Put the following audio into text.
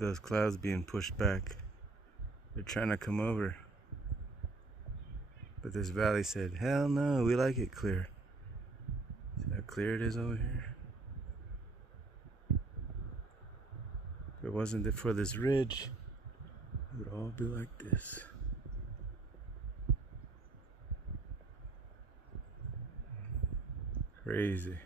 Those clouds being pushed back. They're trying to come over. But this valley said, hell no, we like it clear. See how clear it is over here? If it wasn't for this ridge, it would all be like this. Crazy.